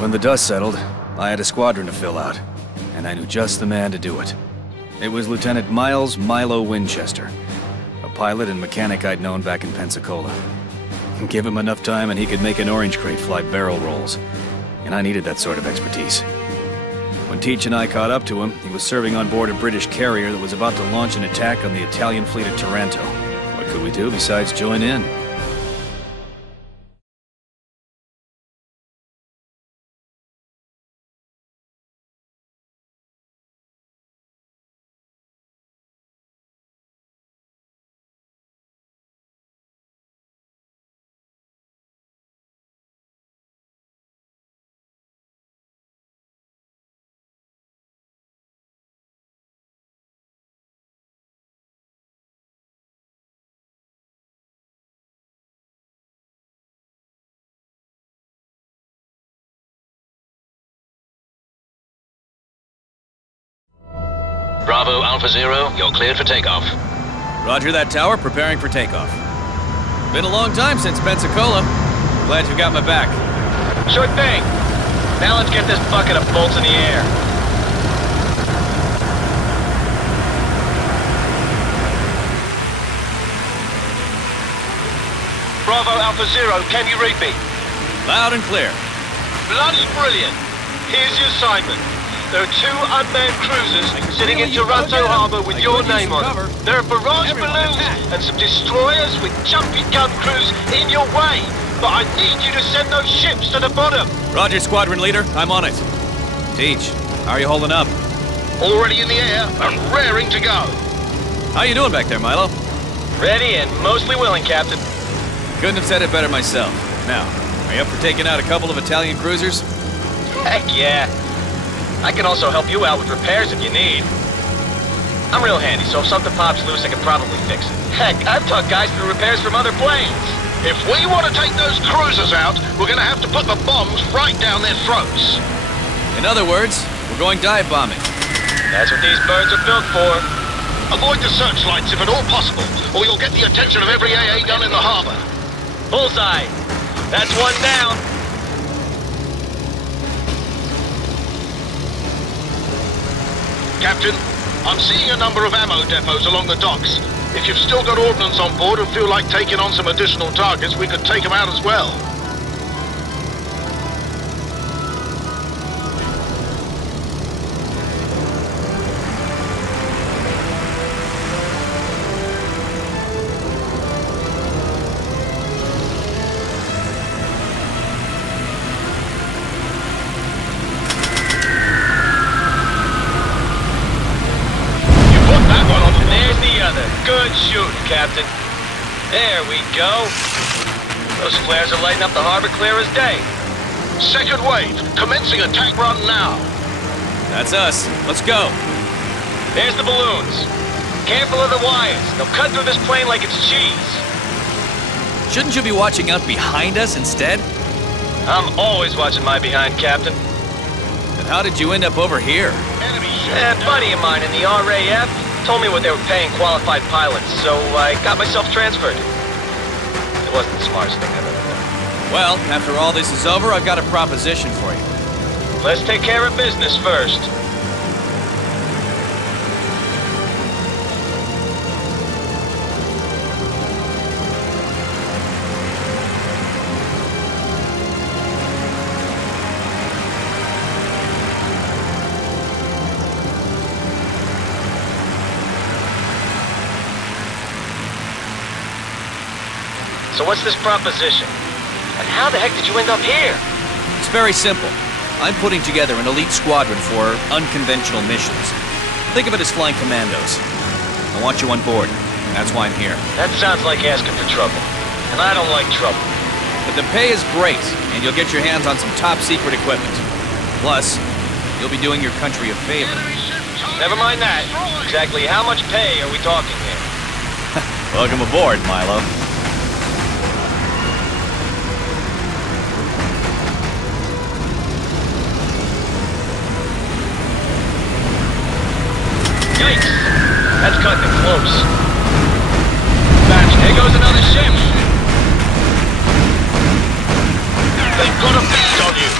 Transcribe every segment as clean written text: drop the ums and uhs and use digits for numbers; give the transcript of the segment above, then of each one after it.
When the dust settled, I had a squadron to fill out, and I knew just the man to do it. It was Lieutenant Miles "Milo" Winchester, a pilot and mechanic I'd known back in Pensacola. Give him enough time and he could make an orange crate fly barrel rolls, and I needed that sort of expertise. When Teach and I caught up to him, he was serving on board a British carrier that was about to launch an attack on the Italian fleet at Taranto. What could we do besides join in? Bravo, Alpha Zero, you're cleared for takeoff. Roger that, tower, preparing for takeoff. Been a long time since Pensacola. Glad you got my back. Sure thing. Now let's get this bucket of bolts in the air. Bravo, Alpha Zero, can you read me? Loud and clear. Bloody brilliant. Here's your assignment. There are two unmanned cruisers sitting in Taranto Harbor with your name on them. There are barrage balloons and some destroyers with jumpy gun crews in your way. But I need you to send those ships to the bottom. Roger, squadron leader. I'm on it. Teach, how are you holding up? Already in the air and raring to go. How you doing back there, Milo? Ready and mostly willing, Captain. Couldn't have said it better myself. Now, are you up for taking out a couple of Italian cruisers? Heck yeah. I can also help you out with repairs if you need. I'm real handy, so if something pops loose, I can probably fix it. Heck, I've taught guys to do repairs from other planes. If we want to take those cruisers out, we're going to have to put the bombs right down their throats. In other words, we're going dive bombing. That's what these birds are built for. Avoid the searchlights if at all possible, or you'll get the attention of every AA gun in the harbor. Bullseye. That's one down. Captain, I'm seeing a number of ammo depots along the docks. If you've still got ordnance on board and feel like taking on some additional targets, we could take them out as well. Good shooting, Captain. There we go. Those flares are lighting up the harbor clear as day. Second wave, commencing attack run now. That's us. Let's go. There's the balloons. Careful of the wires. They'll cut through this plane like it's cheese. Shouldn't you be watching out behind us instead? I'm always watching my behind, Captain. And how did you end up over here? A buddy of mine in the RAF told me what they were paying qualified pilots, so I got myself transferred. It wasn't the smartest thing I've ever done. Well, after all this is over, I've got a proposition for you. Let's take care of business first. So what's this proposition? And how the heck did you end up here? It's very simple. I'm putting together an elite squadron for unconventional missions. Think of it as flying commandos. I want you on board. That's why I'm here. That sounds like asking for trouble. And I don't like trouble. But the pay is great, and you'll get your hands on some top-secret equipment. Plus, you'll be doing your country a favor. Never mind that. Exactly how much pay are we talking here? Welcome aboard, Milo. Yikes! That's cutting it close. There goes another ship! They've got a beat on you!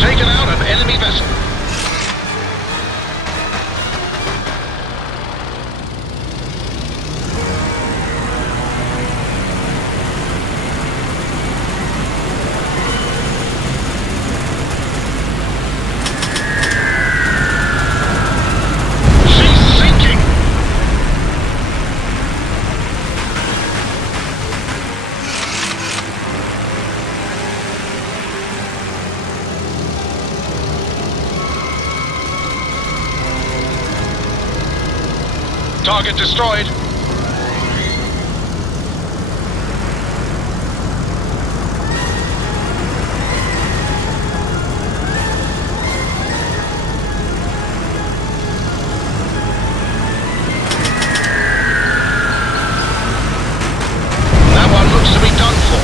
Taken out an enemy vessel. She's sinking. Target destroyed. That one looks to be done for.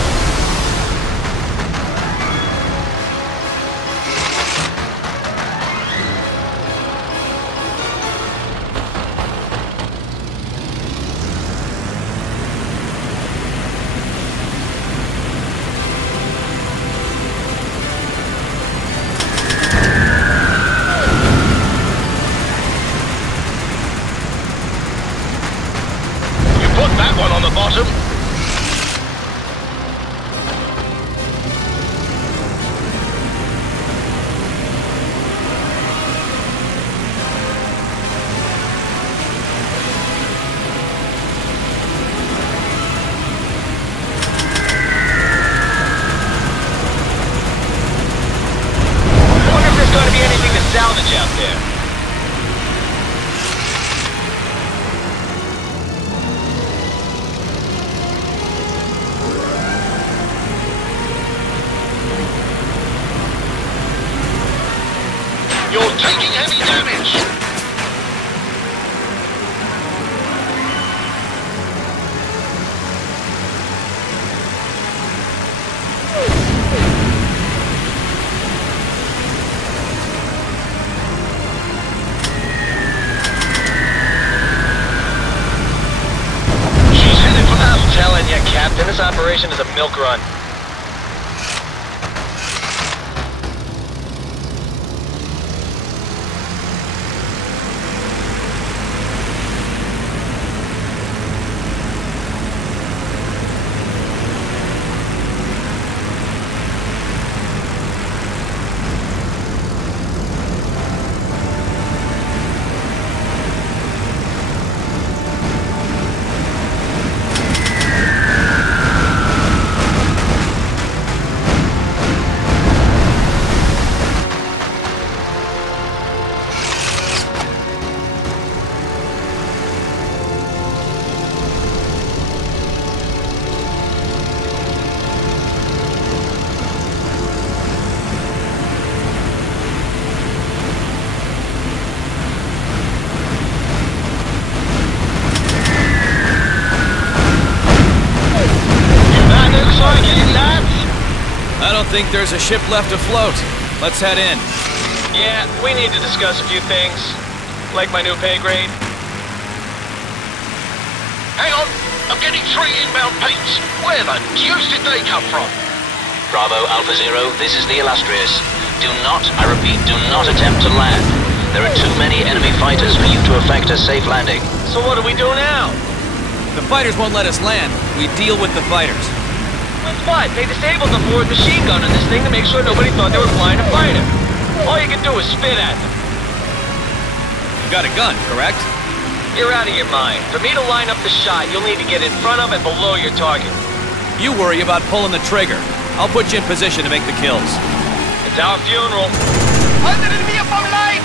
Put that one on the bottom. I wonder if there's going to be anything to salvage out there. You're taking heavy damage. She's headed for that. I'm telling you, Captain, this operation is a milk run. think there's a ship left afloat. Let's head in. Yeah, we need to discuss a few things. Like my new pay grade. Hang on! I'm getting 3 inbound pings. Where the deuce did they come from? Bravo Alpha Zero, this is the Illustrious. Do not, I repeat, do not attempt to land. There are too many enemy fighters for you to effect a safe landing. So what do we do now? The fighters won't let us land. We deal with the fighters. With what? They disabled the forward machine gun on this thing to make sure nobody thought they were flying a fighter. All you can do is spit at them. You got a gun, correct? You're out of your mind. For me to line up the shot, you'll need to get in front of and below your target. You worry about pulling the trigger. I'll put you in position to make the kills. It's our funeral. Haltet mir vom Leib!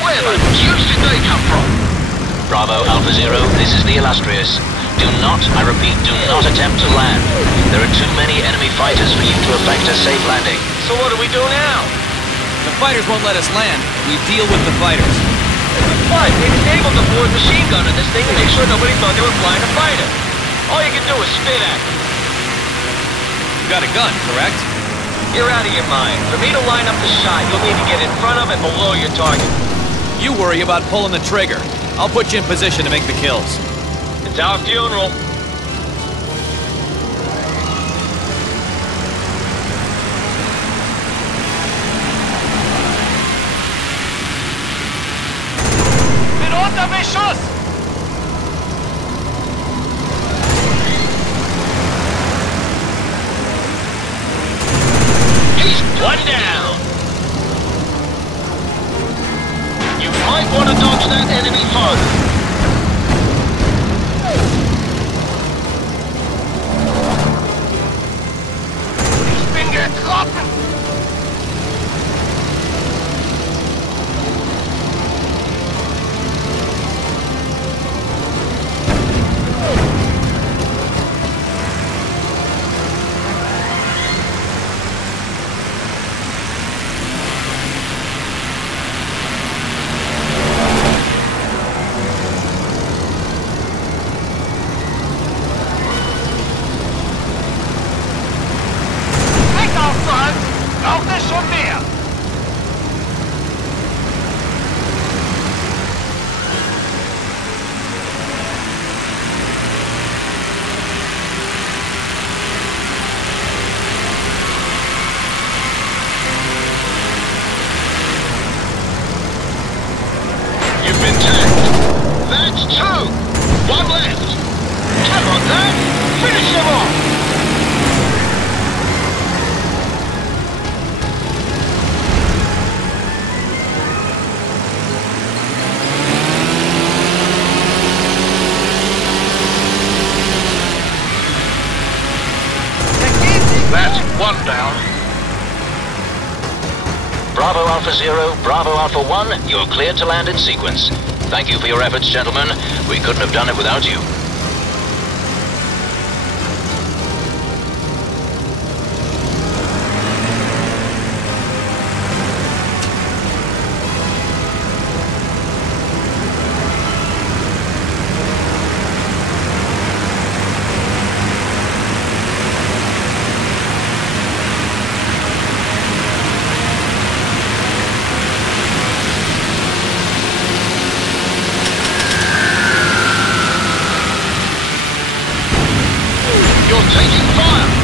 Where the deuce did they come from? Bravo Alpha Zero, this is the Illustrious. Do not, I repeat, do not attempt to land. There are too many enemy fighters for you to effect a safe landing. So what do we do now? The fighters won't let us land. We deal with the fighters. With what? They disabled the forward machine gun on this thing to make sure nobody thought they were flying a fighter. All you can do is spit at them. You got a gun, correct? You're out of your mind. For me to line up the shot, you'll need to get in front of and below your target. You worry about pulling the trigger. I'll put you in position to make the kills. It's our funeral. Bin unter Beschuss! One down. You might want to dodge that enemy foe. Ich bin getroffen! Braucht es schon mehr! You've been tagged. That's 2. 1 left. Come on, lad. Finish them off. That's 1 down. Bravo Alpha Zero, Bravo Alpha 1, you're cleared to land in sequence. Thank you for your efforts, gentlemen. We couldn't have done it without you. You're taking fire!